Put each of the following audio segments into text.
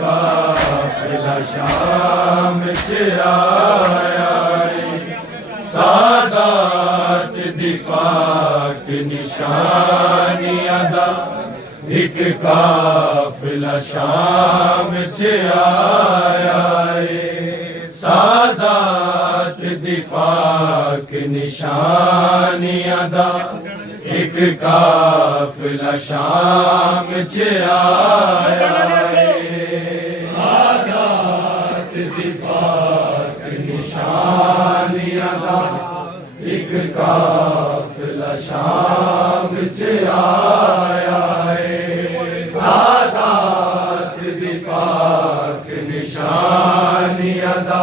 काफिला शाम च आया सादात दी पाक निशानी अदा एक काफिला शाम च आया है सादात दी पाक निशानी अदा एक काफिला शाम च आया है सादात दी पाक निशानी अदा एक काफिला शाम च आया है सादात दी पाक निशानी अदा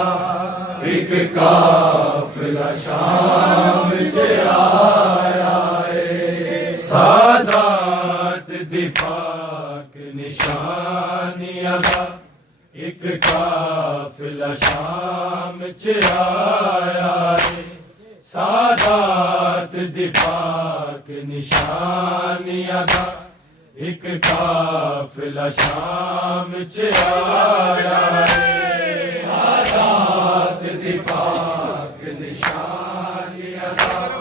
एक काफिला शाम च आया है सादात दी पाक निशानी अदा एक काफिला शाम च आया है सादात दी पाक निशानी अदा एक काफिला शाम च आया है सादात दी पाक निशानी अदा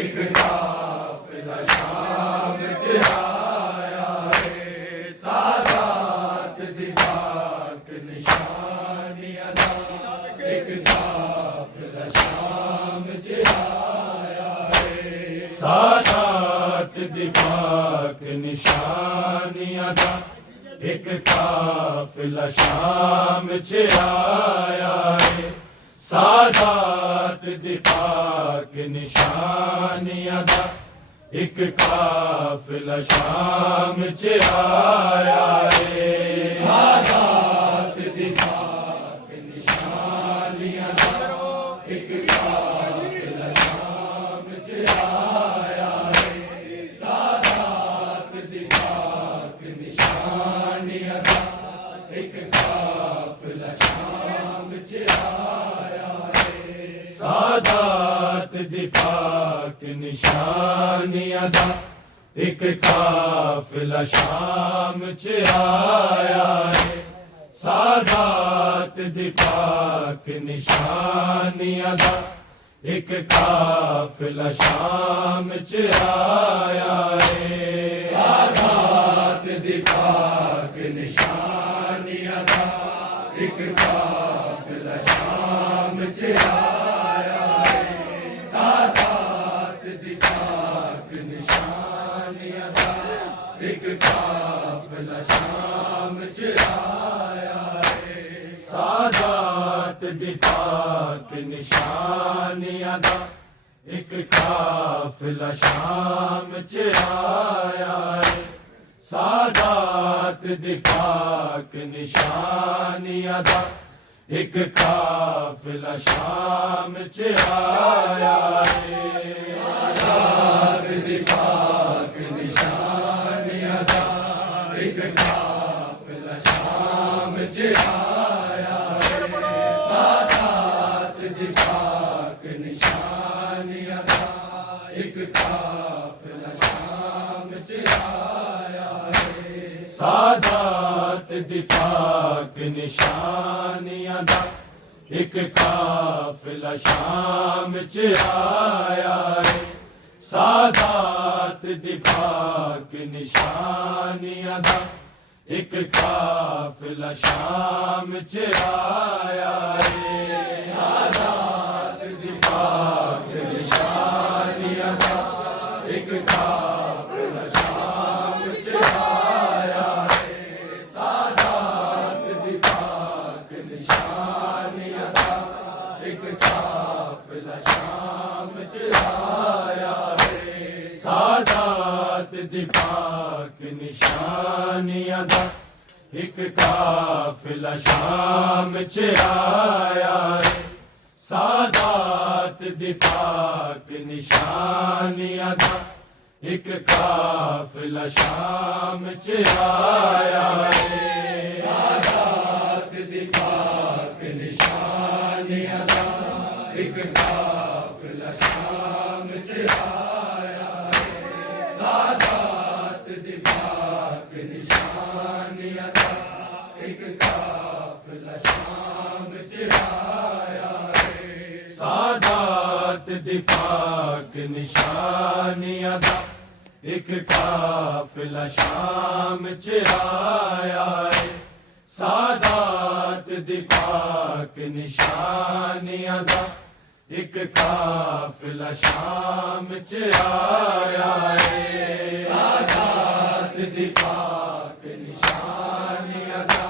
एक काफिला शाम च आया है सादात दी पाक निशानी अदा एक काफिला शाम च आया है सादात दी पाक निशानी अदा एक काफिला शाम च आया है सादात दी पाक निशानी अदा एक काफिला शाम च आया है सादात दी पाक निशानी अदा एक काफिला शाम च आया है सादात दी पाक निशानी अदा एक काफिला शाम च आया है सादात दी पाक निशानी अदा एक काफिला शाम च आया है सादात दी पाक निशानी अदा एक काफिला शाम च आया है सादात दी पाक निशानी अदा एक काफिला शाम च आया है सादात दी पाक निशानी अदा एक काफिला शाम च आया है सादात दी पाक निशानी अदा एक काफिला शाम च आया है सादात दी पाक निशानी अदा एक काफिला शाम च आया है सादात दी पाक निशानी अदा एक काफिला शाम च आया है सादात दी पाक निशानी अदा एक काफिला शाम च आया है सादात दी पाक निशानी अदा एक काफिला शाम च आया है सादात दी पाक निशानी अदा एक काफिला शाम च आया है सादात दी पाक निशानी अदा एक काफिला शाम च आया है सादात दी पाक निशानी अदा एक काफिला शाम च आया है सादात दी पाक निशानी अदा एक काफिला शाम च आया है सादात दी पाक निशानी अदा एक काफिला शाम च आया है सादात दी पाक निशानी अदा एक काफिला शाम च आया है सादात दी पाक निशानी अदा एक काफिला शाम च आया है सादात दी पाक निशानी अदा एक काफिला शाम च आया है। सादात दी पाक निशानियां दा एक काफिला शाम च आया है। सादात दी पाक निशानियां दा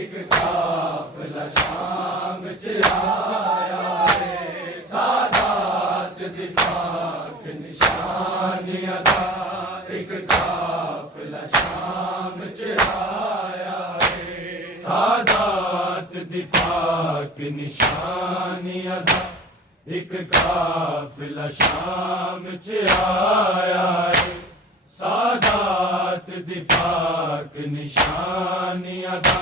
एक काफिला शाम च आया है। सादात दी पाक निशानियां दा एक काफिला शाम च आया है। सादात दी पाक निशानियां दा एक काफिला शाम च आया है। सादात दी पाक निशानियां दा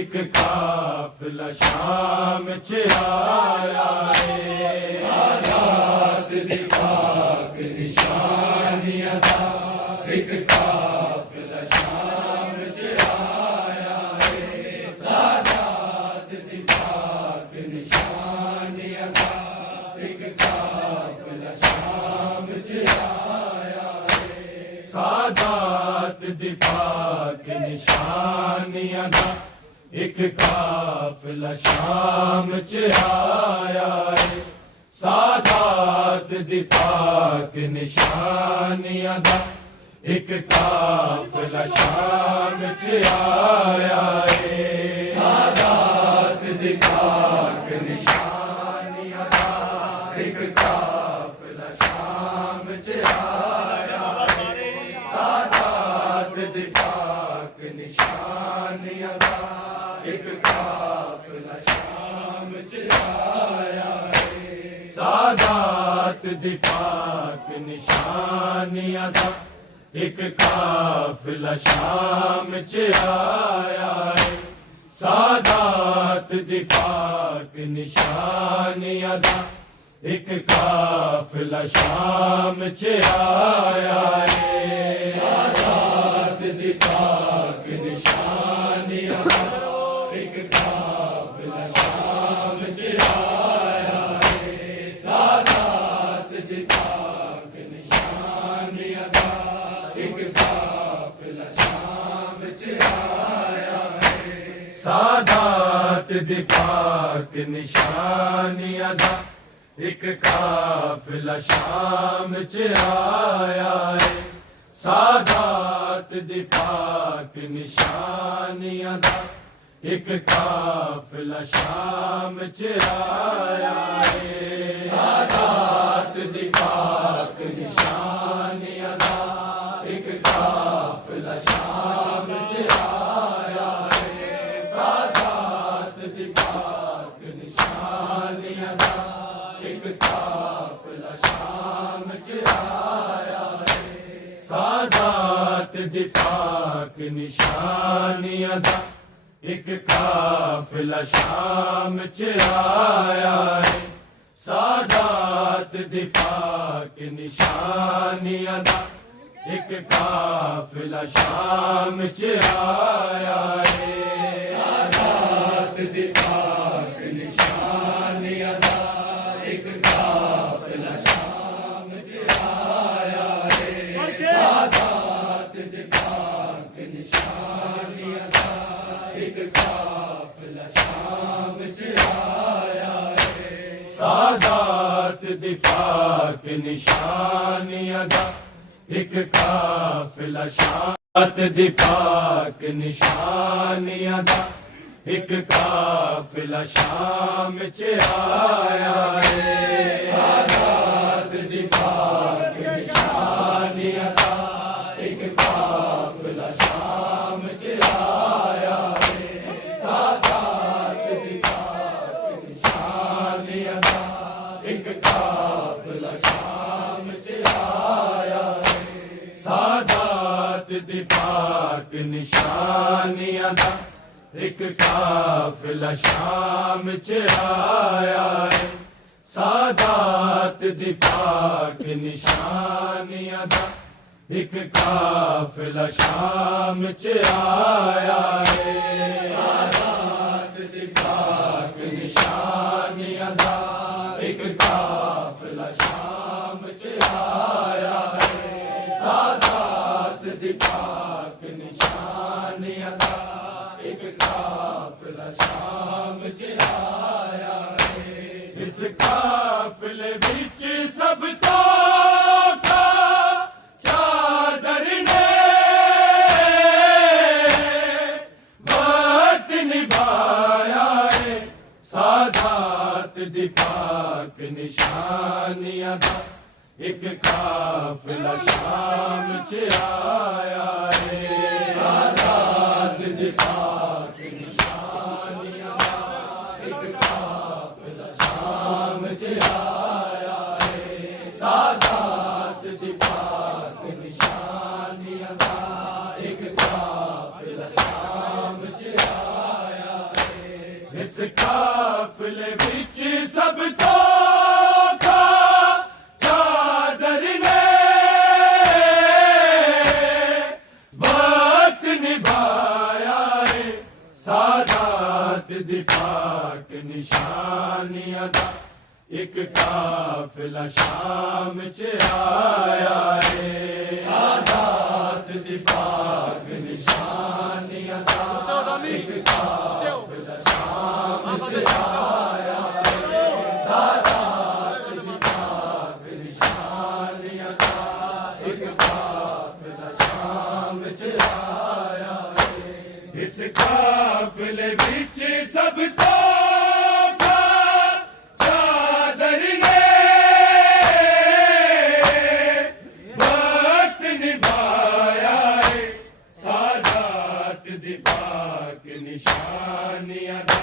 एक काफिला शाम च आया है। सादात दी पाक निशानियां दा एक काफिला शाम च आया है। सादात दी पाक निशानियां दा एक काफिला शाम च आया है। सादात दी पाक निशानियां दा एक काफिला शाम च आया है। सादात दी पाक निशानियां दा एक काफिला शाम च आया है। सादात दी पाक निशानियां दा एक काफिला शाम च आया है। सादात दी पाक निशानियां दा एक काफिला शाम च आया है। सादात दी पाक निशानियां दा एक काफिला शाम च आया है। सादात दी पाक निशानियां दा एक काफिला शाम च आया है। सादात दी पाक निशानियां दा एक काफिला शाम च आया है। सादात दी पाक निशानियां दा एक काफिला शाम च आया है। सादात दी पाक निशानियां दा एक काफिला शाम च आया है। सादात दी पाक निशानियां दा एक काफिला शाम च आया है। सादात दी पाक निशानियां दा एक काफिला शाम च आया है। सादात दी पाक निशानियां दा एक काफिला शाम च आया है। सादात दी पाक निशानियां दा एक काफिला शाम च आया है। सादात दी पाक निशानियां दा एक काफिला शाम च आया है। सादात दी पाक निशानियां दा एक काफिला शाम च आया है। सादात दी पाक निशानियां दा एक काफिला शाम च आया है। सादात दी पाक निशानियां दा एक काफिला सादात दी पाक निशानियां दा एक काफिला शाम च आया है। सादात दी पाक निशानियां दा एक काफिला शाम च आया है। सादात दी पाक निशानियां दा एक काफिला शाम च आया है। सादात दी पाक निशानियां दा एक काफिला शाम च आया है। सादात दी पाक निशानियां दा एक काफिला शाम च आया है। सादात दी पाक निशानियां दा एक काफिला शाम च आया है। दी पाक निशानी अदा एक काफिला शाम च आया है इस काफिले विच सब तो का चादर ने वक्त निभाया है सादात दी पाक निशानी अदा एक काफिला शाम च आया है सादात दी पाक निशानी अदा एक काफिला शाम च आया है सादात दी पाक निशानी अदा एक काफिला शाम च आया है इस काफिले विच सब तो दी पाक निशानी अदा एक काफिला शाम च आया है सादात दी पाक निशानी अदा एक काफिला शाम च आया है सादात दी पाक निशानी अदा एक काफिला शाम च आया है इस काफिले विच सब तो का चादर ने वक्त निभाया है सादात दी पाक निशानी अदा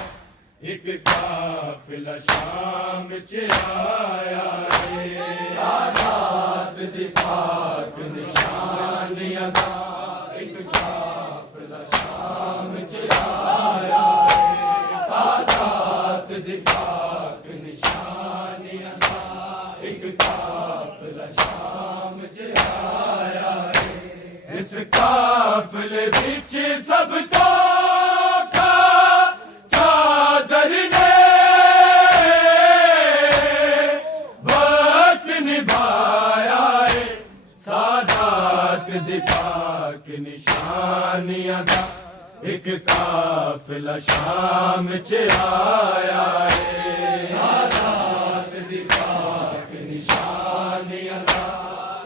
एक काफिला शाम च आया है सादात दी पाक निशानी अदा एक काफिला शाम च आया सादात दी पाक निशानी अदा एक काफिला शाम च आया है इस काफिले विच सब तो का चादर ने वक्त निभाया है सादात दी पाक निशानी अदा एक काफिला शाम च आया है सादात दी पाक निशानी अदा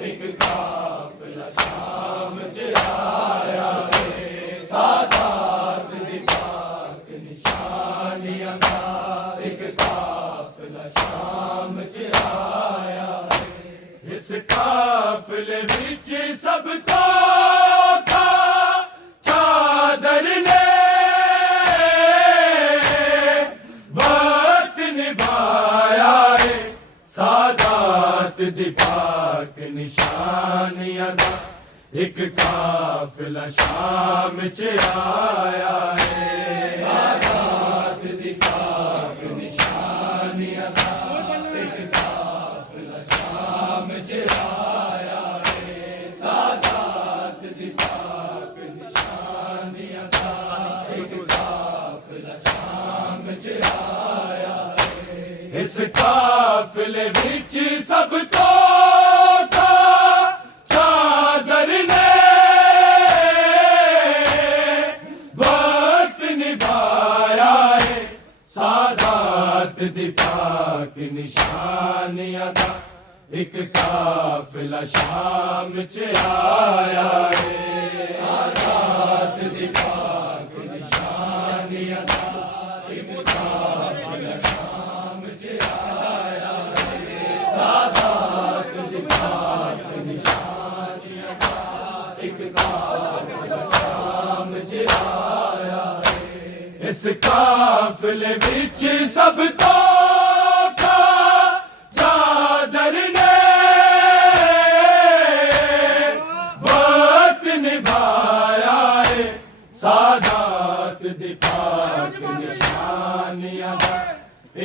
एक काफिला शाम च आया है सादात दी पाक निशानी अदा एक काफिला शाम च आया है इस काफिले विच सब तो चादर ने वक्त निभाया है सादात दी पाक निशानी अदा एक काफिला शाम च आया है सादात दी पाक निशानी अदा एक काफिला शाम च आया है सादात दी पाक निशानी अदा एक काफिला शाम च आया है इस काफिले विच सब तो का चादर ने वक्त निभाया है सादात दी पाक निशानी अदा एक काफिला शाम च आया है सादात दी पाक निशानी अदा एक काफिला शाम च आया है सादात दी पाक निशानी अदा एक काफिला शाम च आया है इस काफिले विच सब तो का चादर ने वक्त निभाया है सादात दी पाक निशानी अदा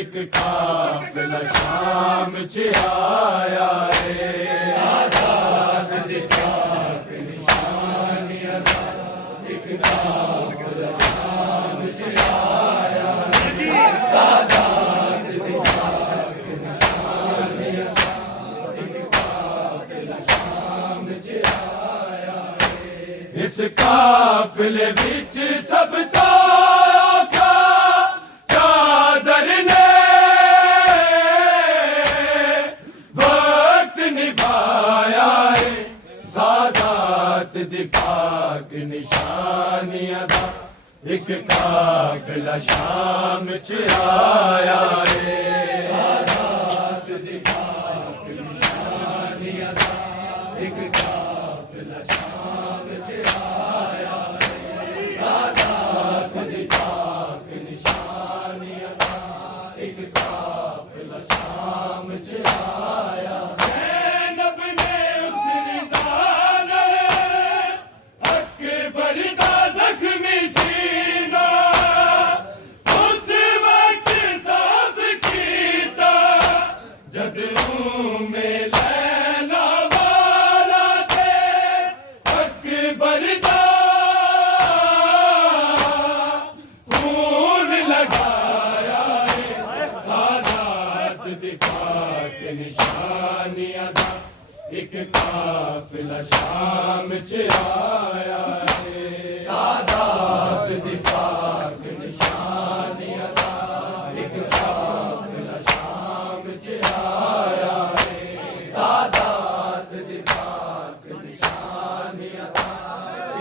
एक काफिला शाम च आया है सादात दी पाक निशानी अदा एक काफिला शाम च आया है सादात दी पाक निशानी अदा एक काफिला शाम च आया है इस काफिले विच सब ताका चादर ने वक्त निभाया है सादात दी पाक निशानियां दा एक काफिला शाम च आया है सादात दी पाक निशानियां दा एक काफिला शाम च आया है सादात दी पाक निशानियां दा एक काफिला शाम च आया ज़ैनब ने उस रिदान अकबर दा ज़ख्मी सीना उस वक्त साफ कीता जद में लैला वाला थे अकबर दा खून लगाया है सादात दी पाक निशानियां दा एक काफिला शाम च आया है सादात दी पाक निशानियां दा एक काफिला शाम च आया है सादात दी पाक निशानियां दा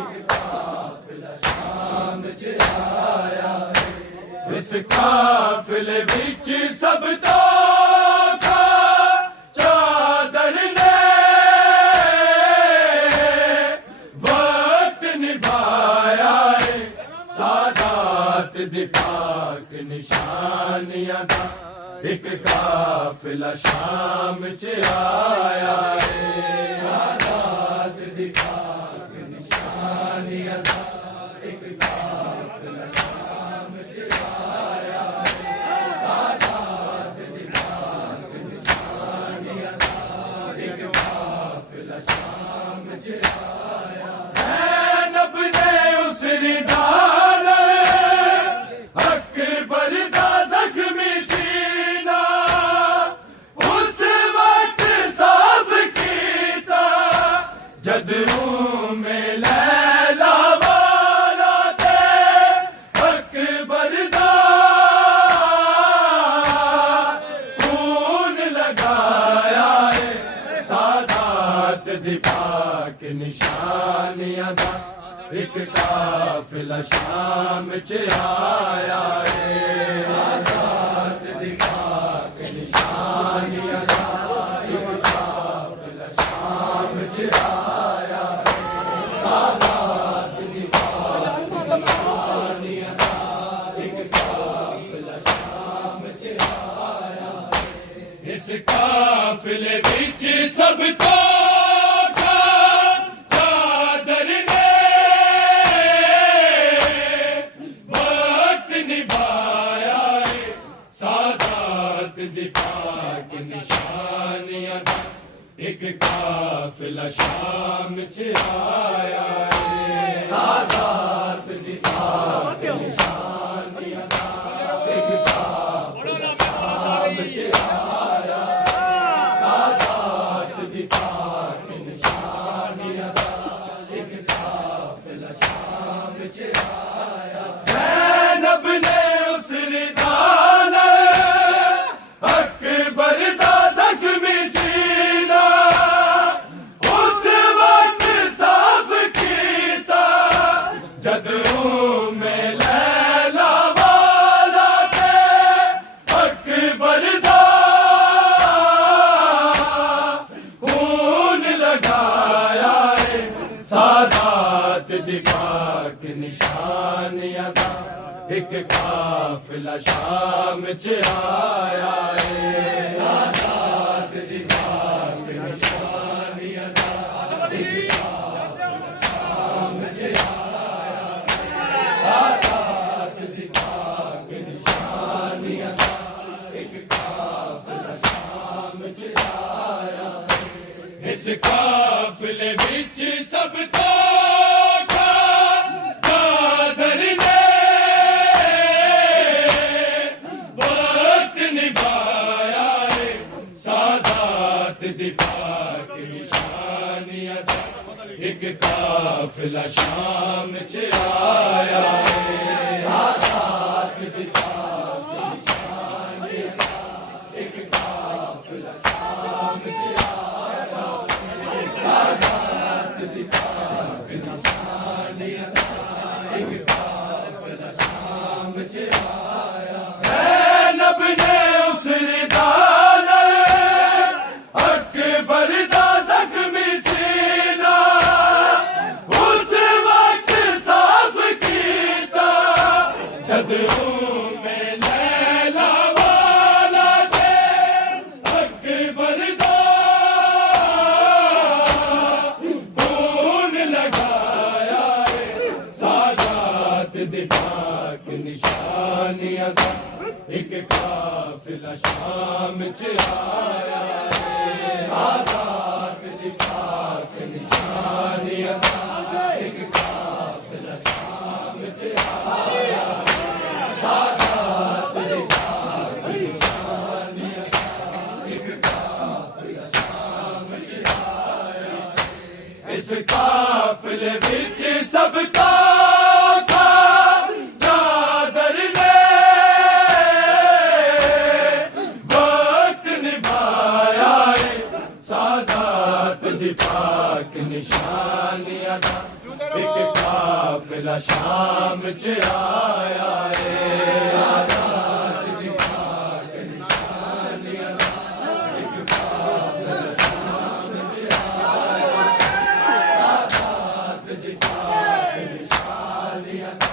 एक काफिला शाम च आया है इस काफिले विच सब ताका चादर ने वक्त निभाया है सादात दी पाक निशानियां दा एक काफिला शाम च आया है सादात दी पाक निशानियां दा एक काफिला शाम च आया है सादात दी पाक निशानियां दा एक काफिला शाम च आया ज़ैनब ने उस रिदान अकबर दा ज़ख्मी सीना उस वक्त साफ कीता जद में लैला वाला थे अकबर दा खून लगाया है सादात दी पाक निशानियां दा एक काफिला शाम च आया है सादात दी पाक निशानियां दा एक काफिला शाम च आया है सादात दी पाक निशानियां दा एक काफिला शाम च आया है इस काफिले विच सब ताका चादर ने वक्त निभाया है सादात दी पाक निशानियां दा एक काफिला शाम च आया है सादात दी पाक निशानियां दा एक काफिला शाम च आया है सादात दी पाक निशानियां दा एक काफिला शाम च आया ज़ैनब ने उस रिदान अकबर दा ज़ख्मी सीना उस वक्त साफ कीता जद में लैला वाला थे अकबर दा खून लगाया है सादात दी पाक निशानियां दा एक काफिला शाम च आया है सादात दी पाक निशानियां दा एक काफिला शाम च आया है सादात दी पाक निशानियां दा एक काफिला शाम च आया है इस काफिले विच सब ताका चादर ने वक्त निभाया है सादात दी पाक निशानियां दा एक काफिला शाम च आया है सादात दिखा के निशानियां एक काफिला शाम च आया है सादात दिखा के निशानियां एक काफिला शाम च आया ज़ैनब ने उस रिदाल अकबर दा ज़ख्मी सीना उस वक्त साफ कीता जदों में लैला वाला दे अकबर दा खून लगाया है सादात दिखा के निशानियां दा एक काफिला शाम च आया है सादात दिखा के निशानियां दा एक काफिला शाम च आया है सादात दिखा के निशानियां दा एक काफिला शाम च आया है इस काफिले विच सबका था चादर ने वक्त निभाया है सादात दिखा के निशानियां दा एक काफिला शाम च आया है सादात दिखा के निशानियां दा एक काफिला शाम च आया है सादात दिखा के निशानियां दा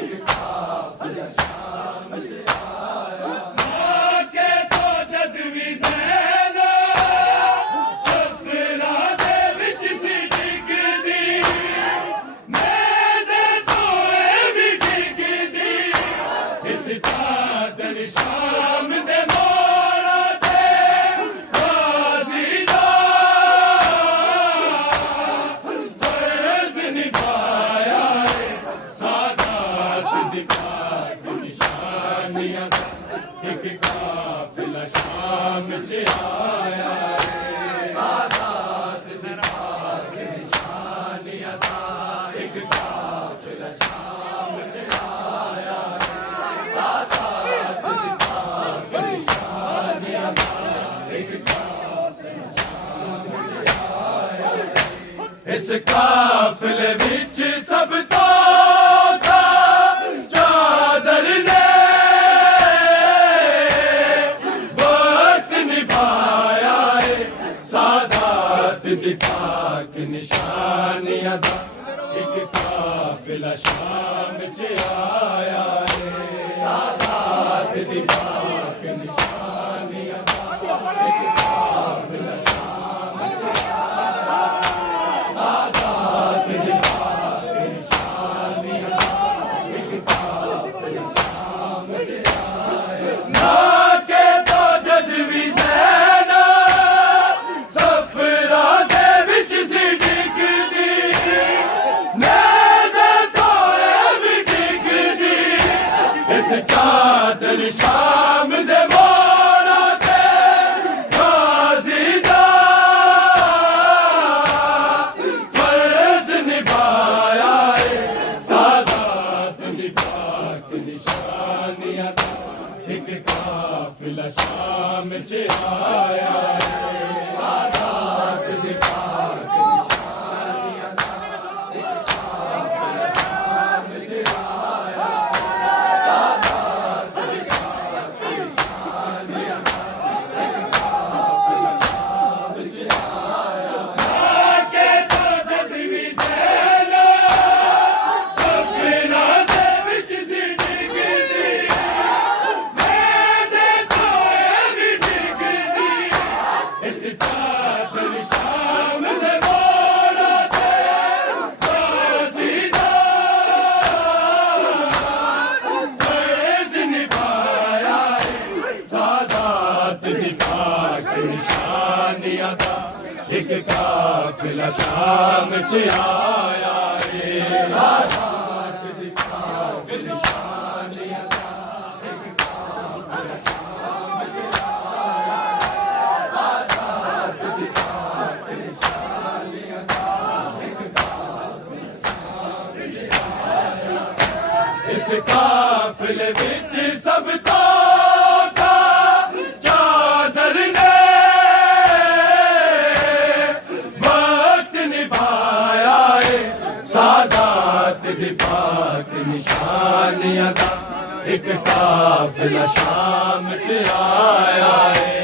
एक काफिला शाम च आया मां के तो जद भी ज़ैना सफरा दे विच सी डिगदी नेज़े तो ए भी डिगदी इस चादर शाम दे मोड़ा ते गाज़ी दा फर्ज़ निभाया है सादात दिखा के निशानियां दा एक काफिला शाम च आया है सादात दिखा के निशानियां दा एक काफिला शाम च आया है सादात दिखा के निशानियां दा एक काफिला शाम च आया है इस काफिले विच सब तो था चादर ने वक्त निभाया है सादात दिखा के निशानियां दा एक काफिला शाम च आया है सादात दिखा के निशानियां दा एक काफिला शाम च आया है सादात दिखा के निशानियां दा एक काफिला शाम च आया ना के तो जद भी ज़ैना सफरा दे विच सी डिगदी नेज़े तो ए भी डिगदी इस चादर शाम दे मोड़ा ते गाज़ी दा फर्ज़ निभाया है सादात दिखा के निशानियां दा एक काफिला शाम च आया है सादात दिखा के निशानियां दा एक काफिला शाम च आया है सादात दिखा के निशानियां दा एक काफिला शाम च आया है के तो जद भी ज़ैना सफरा दे विच सी डिगदी नेज़े तो ए भी डिगदी इस चादर शाम दे मोड़ा ते गाज़ी दा फर्ज़ निभाया है सादात दिखा के निशानियां दा एक काफिला शाम च आया है सादात दिखा के निशानियां दा एक काफिला शाम च आया है सादात दिखा के निशानियां दा एक इस काफिले विच सब तो चादर ने वक्त निभाया है सादात दी पाक निशानियां दा एक काफिला शाम च आया है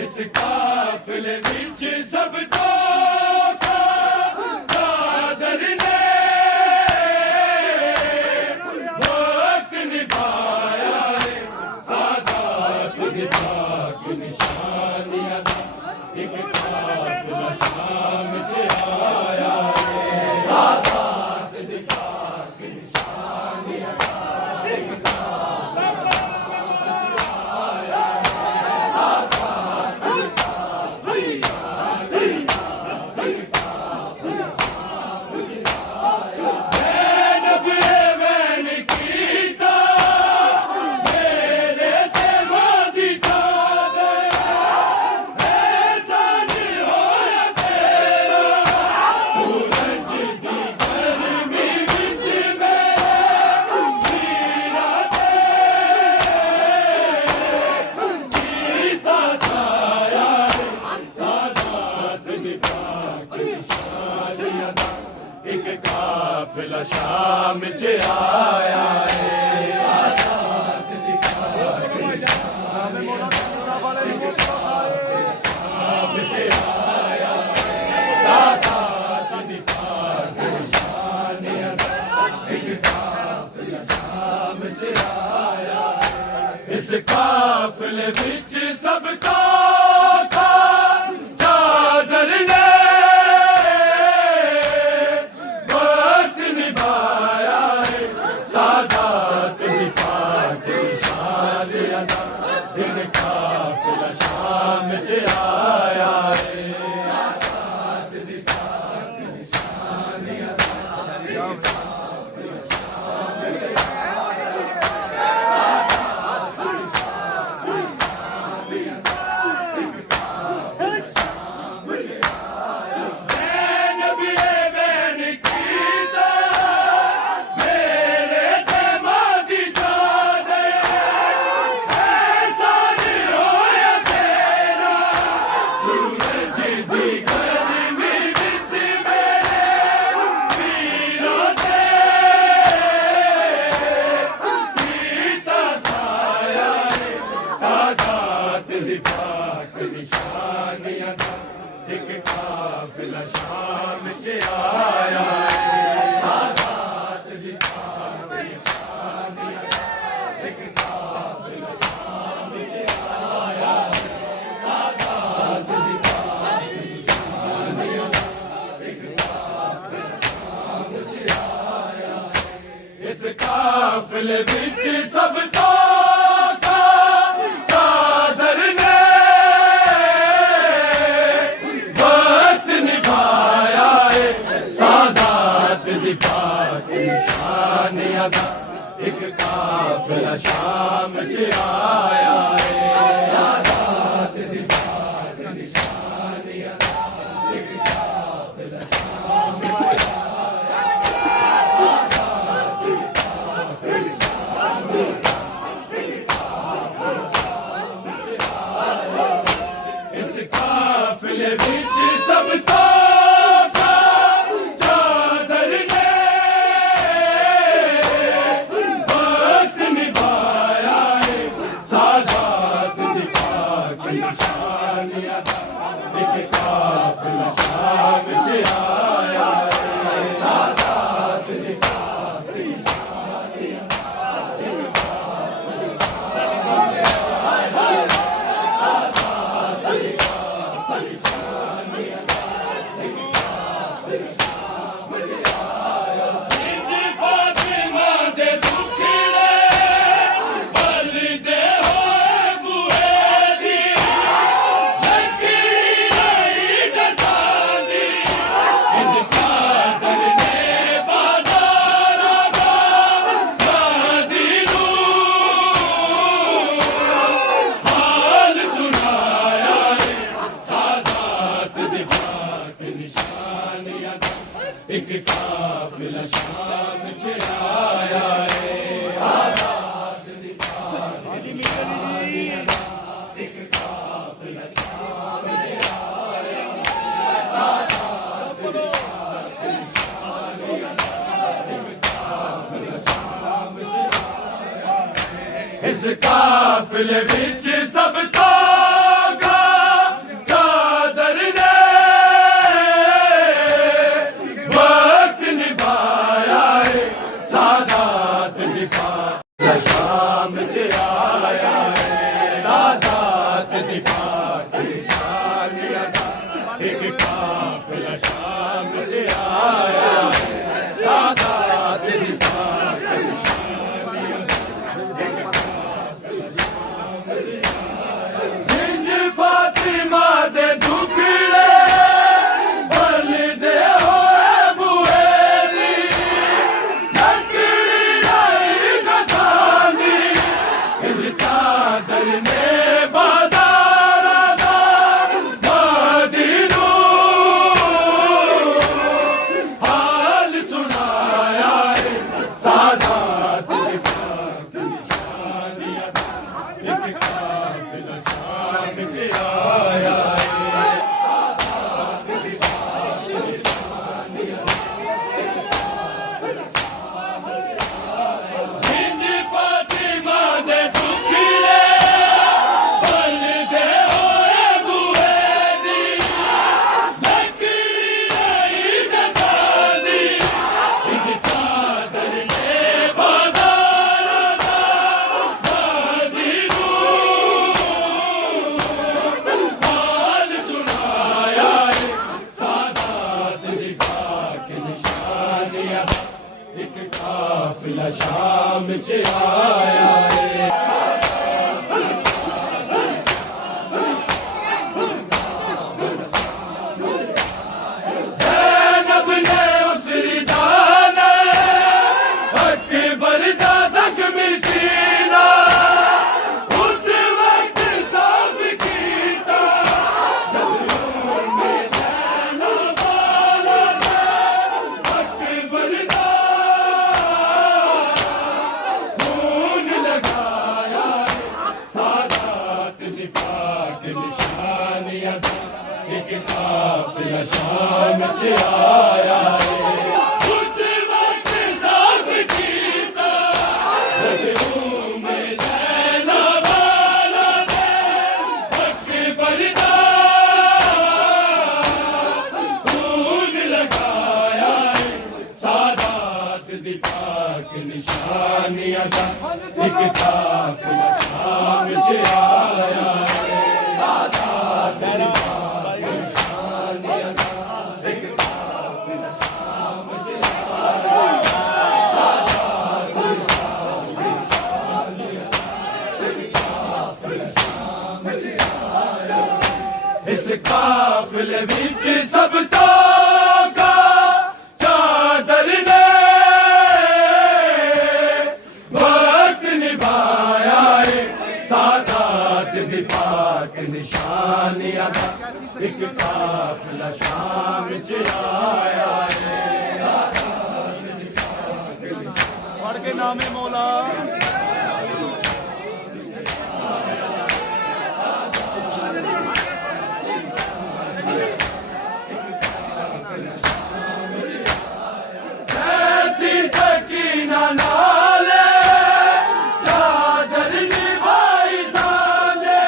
इस काफिले विच सब तो चादर ने वक्त निभाया है सादात दी पाक निशानियां दा एक काफिला शाम च आया है सादात दी पाक निशानियां दा एक काफिला शाम च आया है सादात दी पाक निशानियां शाम च आया है सादात दी पाक निशानियां एक काफिला शाम च आया है इस काफिले विच सब तो चादर ने काफिला शाम च आया है सादात दी पाक निशानियां एक काफिला शाम च आया है सादात दी पाक निशानियां एक काफिला शाम च आया है सादात दी पाक निशानियां एक काफिला शाम च आया है इस काफिले विच सब तो निशानियां दा एक काफिला शाम च आया है सादात दी पाक निशानियां दा एक काफिला शाम च आया है सादात दी पाक निशानियां दा एक काफिला शाम च आया है इस काफिले विच सब निशान अदा एक काफिला शाम च आया है सादात दी पाक निशान एक काफिला शाम च आया है सादात दी पाक एक काफिला शाम च आया सादात दी पाक इस काफिले विच सब तागा चादर ने वक्त निभाया है सादात दी पाक शाम च आया है सादात दी पाक निशान अदा एक काफिला शाम च आया है सादात दी पाक फातिमा दे दुखड़े बलदे होए बुए दी लकड़ी लाई गसानी इंज चादर ने बाजार दा मदीनू हाल सुनाया है सादात दी पाक निशान अदा एक काफिला शाम च आया इंज फातिमा दे दुखड़े बलदे होए बुए दी लकड़ी लाई गसानी इंज चादर ने बाजार दा मदीनू हाल सुनाया है सादात दी पाक निशान अदा एक काफिला शाम च आया है ज़ैनब ने उस रिदान अकबर दा ज़ख्मी सीना उस वक्त साफ कीता अकबर दा खून लगाया है सादात दी पाक निशान अदा एक काफिला शाम च आया है उस वक्त साफ कीता बदलू में लैला वाला दे अकबर दा खून लगाया है सादात दी पाक निशान अदा एक काफिला शाम च आया है सादात दी पाक निशान अदा एक काफिला शाम च आया है सादात दी पाक निशान अदा एक काफिला शाम च आया है इस काफिले विच सब तागा चादर ने वक्त निभाया है सादात दी पाक निशान अदा एक काफिला शाम च आया है पढ़ के नामे मौला ऐसी सकीना नाले चादर निभाई साजे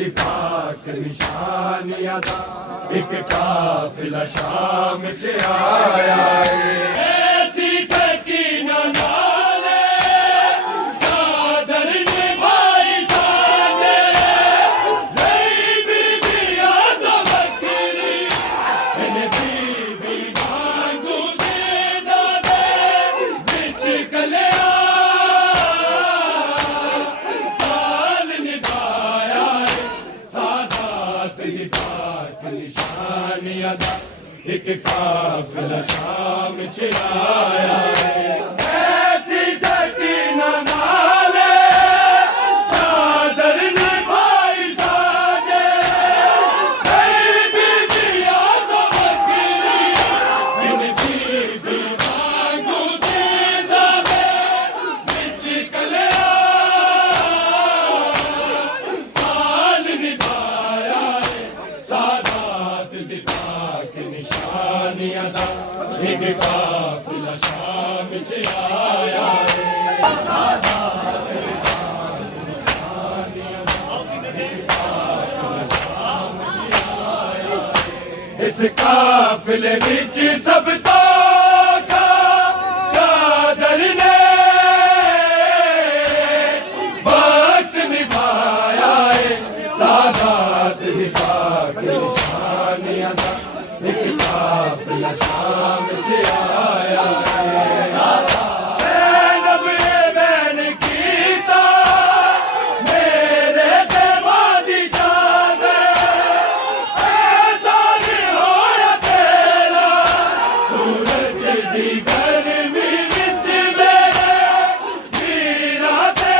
दी पाक निशानियां दा एक काफिला शाम च आया है ऐसी सकीना नाले चादर निभाई साजे लई बीबिया दा बकरी इन बीबी वांगू जिंदा दे विच कलिया साल निभाया है सादात दी पाक निशानियां दा एक काफिला शाम च आया है ऐसी सकीना नाले चादर निभाई साजे कई बीबिया तो बकरी इन बीबी वांगू जिंदा दे विच कलिया साल निभाया है सादात दी पाक निशानियां दा एक काफिला शाम च आया है सादात दी पाक निशानियां दा एक काफिला शाम च आया है इस काफिले विच सब तो का चादर ने वक्त निभाया है सादात दी पाक निशानियां दा एक काफिला शाम च आया है नब मैन कीता मेरे ते वादी चादर ऐसा नहीं होया तेरा सूरज दी गर्मी विच मेरे वीरा ते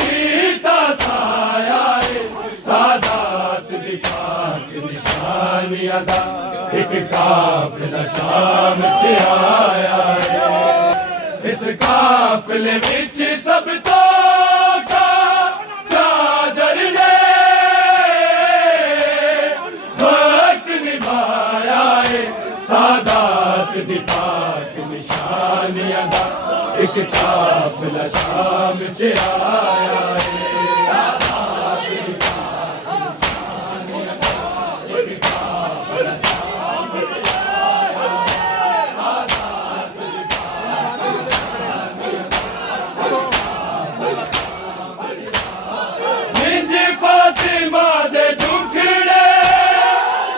कीता साया है सादात दी पाक निशानियां दा एक काफिला शाम च आया है इस काफिले विच सब तो का चादर ने वक्त निभाया है सादात दी पाक निशानियां दा एक काफिला शाम च आया है सादात दी पाक निशानियां दा एक काफिला शाम च आया है सादात दी पाक जिंज फातिमा दे दुखड़े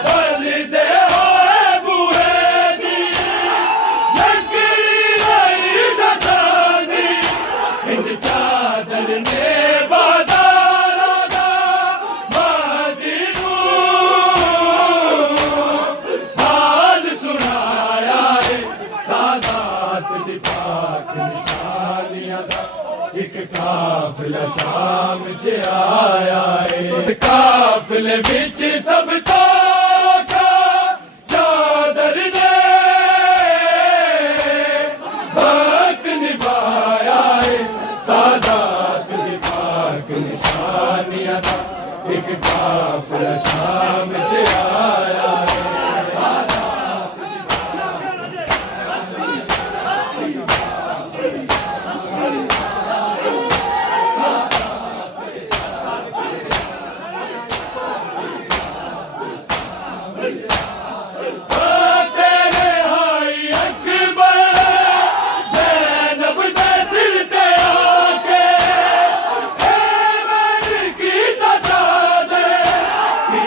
बलदे होए बूहे दी लकड़ी रही दसांदी इंज चादर ने बाजारा दा मादी नूं हाल सुनाया है सादात दी पाक निशानियां दा एक काफिला शाम च आया है काफिले विच सब तो का चादर ने वक्त निभाया है सादात दी पाक निशानियां दा एक काफिला शाम च आया है तेरे हाई अकबर ज़ैनब दे सिर ते आके ए मैन कीता चादर की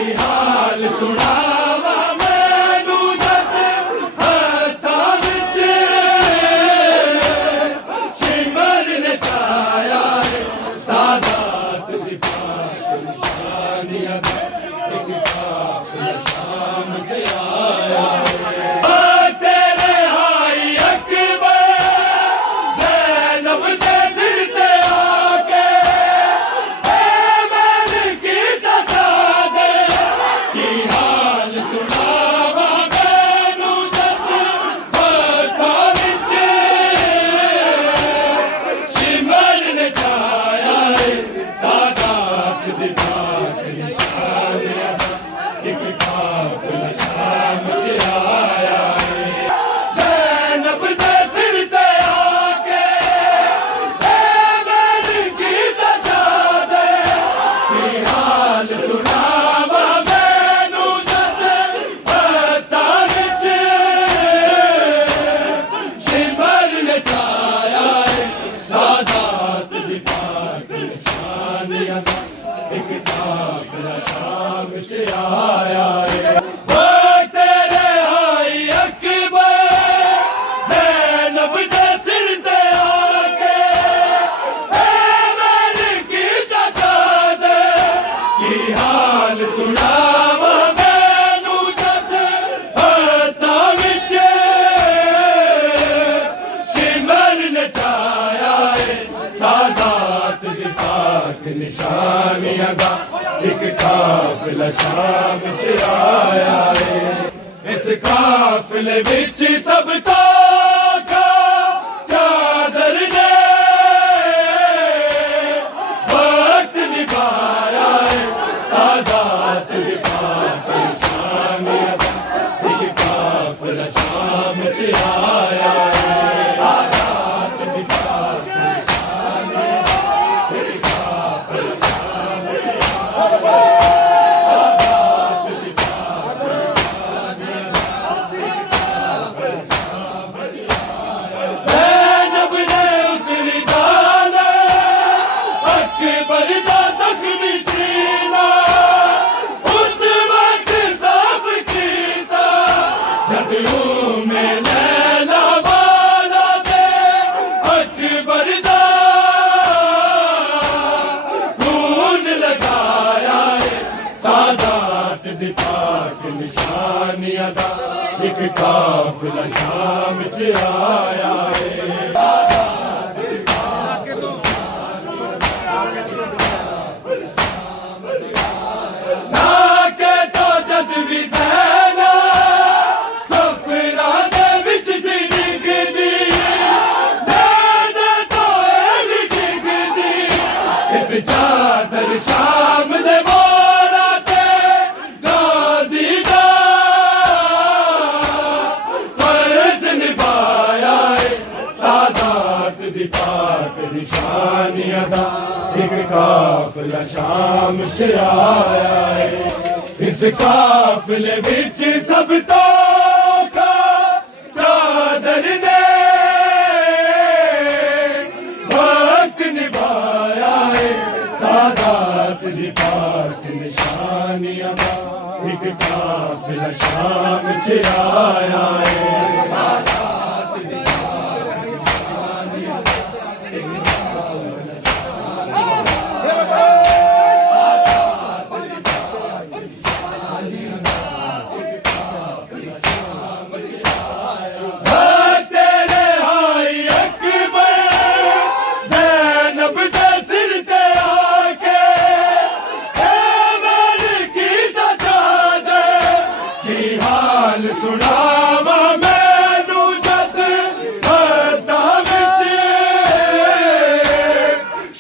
निशानियां दा एक काफिला शाम च आया है इस काफिले विच सब ताका चादर ने वक्त निभाया है सादात दी पाक निशानियां दा एक काफिला शाम च आया है सादात दी पाक ज़ैनब ने उस रिदाने अकबर दा ज़ख्मी सीना उस वक्त साफ कीता जदों में लैला वाला दे अकबर दा खून लगाया है सादात दी पाक निशानियां दा एक काफिला शाम च आया है ना के तो जद भी ज़ैना सफरा दे विच सी डिगदी ना तो ए भी डिगदी इस चादर शाम दे मोरा ते गाजी दा फर्ज निभाया है सादात दी पाक निशानियां दा एक काफिला शाम च आया है इस काफिले विच सब ताका चादर ने वक्त निभाया है सादात दी पाक निशानियां दा एक काफिला शाम च आया है तेरे हाई अकबर ज़ैनब दे सिर ते आके मैल की चादर की हाल सुनावा मैनू जद हत्था विच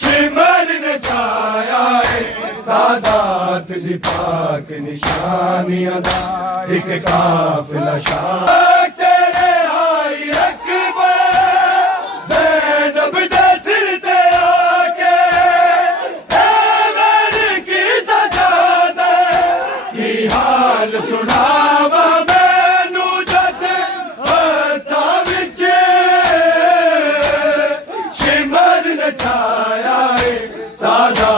शिमर ने छाया है सादात दी पाक निशानियां दा एक काफिला शाम तेरे हाई अकबर ज़ैनब दे सिर ते आके मैल की चादर की हाल सुनावा मैनू जद हत्था विच शिमर ने छाया है सादा